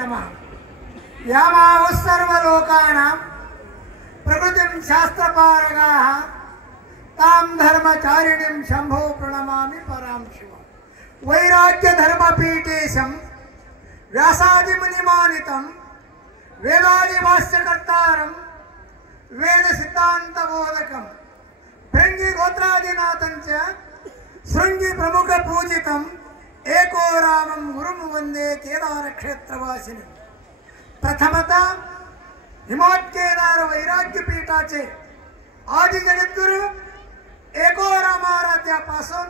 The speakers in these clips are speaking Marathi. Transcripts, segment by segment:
नमः। यामाहुः सर्वलोकानां प्रकृतिं शास्त्रपारगाः तां धर्मचारिणीं शंभो प्रणमामि परां शिवं। वैराग्य धर्मपीठेशं व्यासादिमुनिमानितं वेदादिभाष्यकर्तारं वेद सिद्धान्तबोधकं भृङ्गी गोत्रादिनाथं च शृङ्गी प्रमुख पूजितं एको रामं गुरुं वन्दे केदार क्षेत्रवासिनी। प्रथमतः हिमवत्केदार वैराग्य पीठाचे आदि जगद्गुरु एको रामाराध्यापासून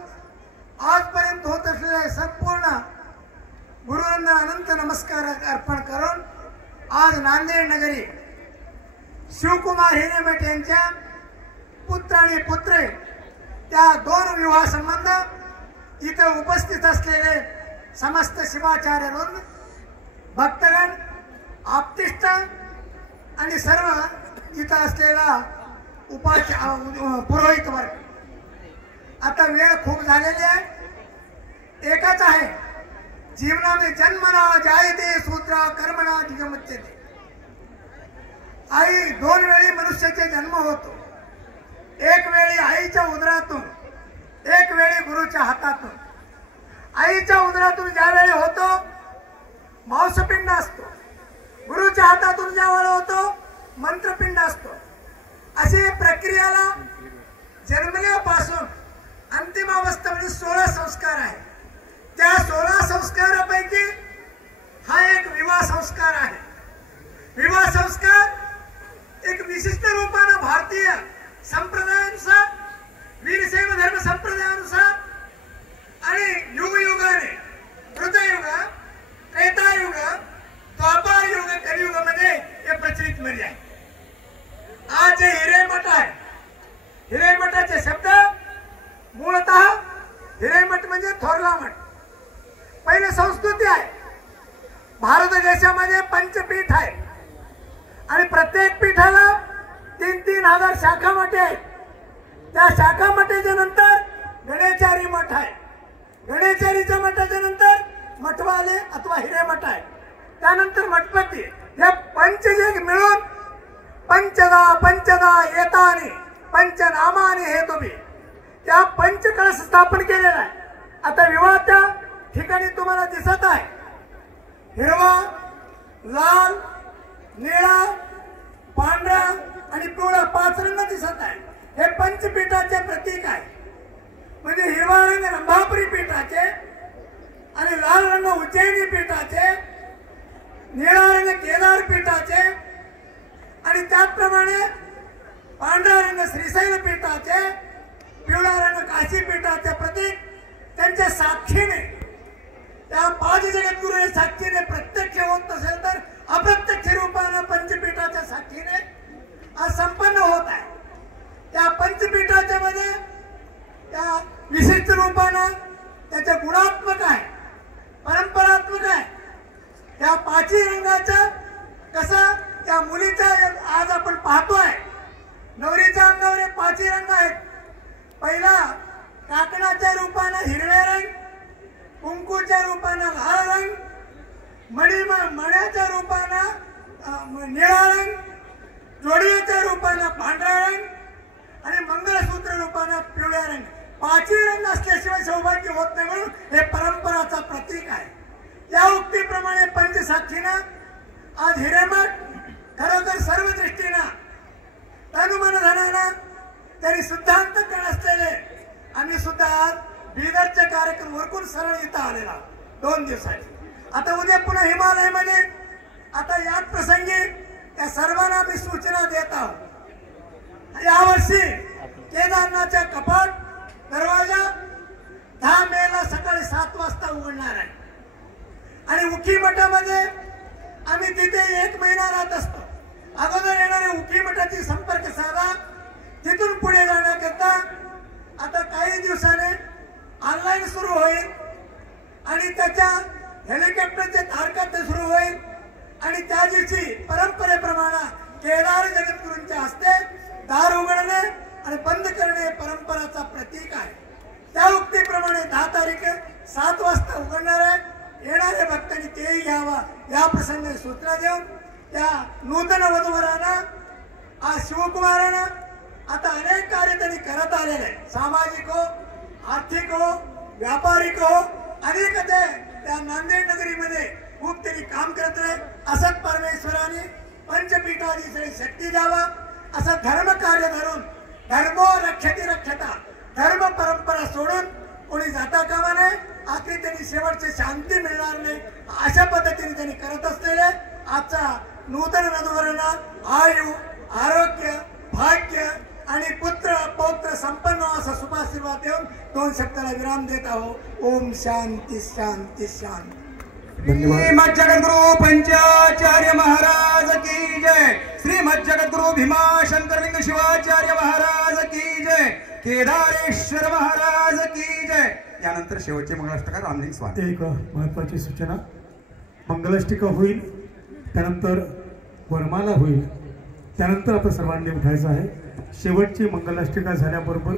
आजपर्यंत होत असलेले संपूर्ण गुरुंना अनंत नमस्कार अर्पण करून आज नांदेड नगरी शिवकुमार हिरेमठ यांच्या पुत्र आणि पुत्रे त्या दोन विवाह संबंध इथे उपस्थित असलेले समस्त शिवाचार्य वृंद, भक्तगण, आप्तिष्ट आणि सर्व इथे असलेला पुरोहित वर्ग। आता वेळ खूप झालेली आहे, एकच आहे, जीवनामध्ये जन्मना जायते शूद्रा कर्मणा अधिगम्यते। आई दोन वेळी मनुष्याचे जन्म होतो, एक वेळी आईच्या उदरातून, एक वेळी गुरुच्या हातातून। आईच्या उदरातून ज्यावेळी होतो मांसपिंड असतो, गुरुच्या हातातून ज्यावेळी होतो मंत्रपिंड असतो। अशी प्रक्रियाला जन्मल्यापासून अंतिम अवस्था म्हणजे 16 संस्कार आहे। त्या 16 संस्कारापैकी हा एक विवाह संस्कार आहे। विवाह संस्कार एक विशिष्ट रूपाने भारतीय संप्रदायानुसार, वीरशैव धर्म संप्रदायानुसार आणि युगयुगाने कृतयुग, त्रेतायुग, द्वापार युग, कलियुगामध्ये हे प्रचलित मध्ये आहे। आज जे हिरेमठ आहे, हिरेमठाचे शब्द मूलतः हिरेमठ म्हणजे थोरला मठ। पहिले संस्कृती आहे, भारत देशामध्ये पंचपीठ आहे आणि प्रत्येक पीठाला 3-3 हजार शाखा मठे आहेत। त्या शाखा मठाच्या नंतर गणेचारी मठ आहे, गणेचारीच्या मठाच्या नंतर मठवाले अथवा हिरेमठ आहे, त्यानंतर मठपती। हे पंचजग मिळून पंचदा येतानी पंचनामानी हे तुम्ही त्या पंचकळस स्थापन केलेला आहे। आता विवाह त्या ठिकाणी तुम्हाला दिसत आहे, हिरवा, लाल, निळा, पांढरा आणि पिवळा 5 रंग दिसत आहे। हे पंचपीठाचे प्रतीक आहे। म्हणजे हिरवा रंग रंभापुरी पीठाचे आणि लाल रंग उज्जैनी पीठाचे, निळा रंग केदार पीठाचे आणि त्याचप्रमाणे पांढरा रंग श्रीशैल पीठाचे, पिवळा रंग काशी पीठाचे प्रतीक त्यांच्या साक्षीने, त्या 5 जगद्गुरूंच्या साक्षीने प्रत्यक्ष होत नसेल तर अप्रत्यक्ष रूपाने पंचपीठाच्या साक्षीने आज संपन्न होत आहे। त्या पंचपीठाच्या मध्ये त्या विशिष्ट रूपाने त्याचे गुणात्मक आहे, परंपरात्मक आहे। त्या 5 रंगाचं कसं त्या मुलीचा आज आपण पाहतोय, नवरीच्या अंगावर 5 रंग आहेत। पहिला काकणाच्या रूपाने हिरवे रंग, कुंकूच्या रूपाने लाल रंग, मण्याच्या रूपाने निळा रंग, जोडीच्या रूपाने पांढरा रंग आणि मंगळसूत्र रूपाने पिवळा रंग। 5 रंग असल्याशिवाय सौभाग्य होत नाही, म्हणून हे परंपराचा प्रतीक आहे। या उक्तीप्रमाणे पंचसाक्षीनं आज हिरेमठ खरोखर सर्व दृष्टीनं तनुमन धनानं तरी शुद्धांत कण असलेले आम्ही सुद्धा आज बिदरचे कार्यक्रम उरकून सरळ इथं आलेला 2 दिवसाचे। आता उद्या पुन्हा हिमालयामध्ये, आता याच प्रसंगी त्या सर्वांना मी सूचना देत आहोत। यावर्षी केदारनाथच्या कपाट दरवाजा 10 मेला सकाळी 7 वाजता उघडणार आहे आणि उखी मठामध्ये आम्ही तिथे 1 महिना राहत असतो। अगोदर येणारे उखी मठाची संपर्क साधा, तिथून पुढे जाण्याकरता आता काही दिवसाने ऑनलाईन सुरू होईल आणि त्याच्या हेलिकॉप्टरचे तारखात सुरू होईल आणि त्या दिवशी परंपरेप्रमाणे केदार जगद्गुरूंच्या हस्ते दार उघडणे आणि बंद करणे परंपराचा प्रतीक आहे। त्या उक्तीप्रमाणे 10 तारीख 7 वाजता उघडणार आहे। येणाऱ्या भक्तांनी तेही घ्यावा या प्रसंगी सूचना देऊन त्या नूतन वधूवरांना आज शिवकुमारांना आता अनेक कार्य त्यांनी करत आलेले आहे, सामाजिक हो, आर्थिक हो, व्यापारिक हो, अनेक ते त्या नांदेड नगरीमध्ये खूप त्यांनी काम करत आहे. असत परमेश्वराने पंचपीठाधीश्वरी शक्ती द्यावा असं धर्म कार्य धरून धर्मो रक्षती रक्षता धर्म परंपरा सोडून कोणी जाता कामा नये. आखरी त्यांनी शेवटची शांती मिळणार नाही अशा पद्धतीने त्यांनी करत असलेले आजचा नूतन वधूवरांना आयु आरोग्य भाग्य आणि पुत्र पौत्र संपन्न असा शुभाशीर्वाद देऊन 2 शब्दाला विराम देत आहो. ओम शांती शांती शांती. श्रीमद जगद्गुरु पंचाचार्य महाराज की जय. श्रीमद जगद्गुरु भीमाशंकरलिंग शिवाचार्य महाराज की जय. केदारेश्वर महाराज की जय. यानंतर शेवटचे मंगलाष्टका रामलिंग स्वामी. एक महत्वाची सूचना, मंगलाष्टिका होईल, त्यानंतर वरमाला होईल, त्यानंतर आपण सर्वांनी उठायचं आहे. शेवटची मंगलाष्टिका झाल्याबरोबर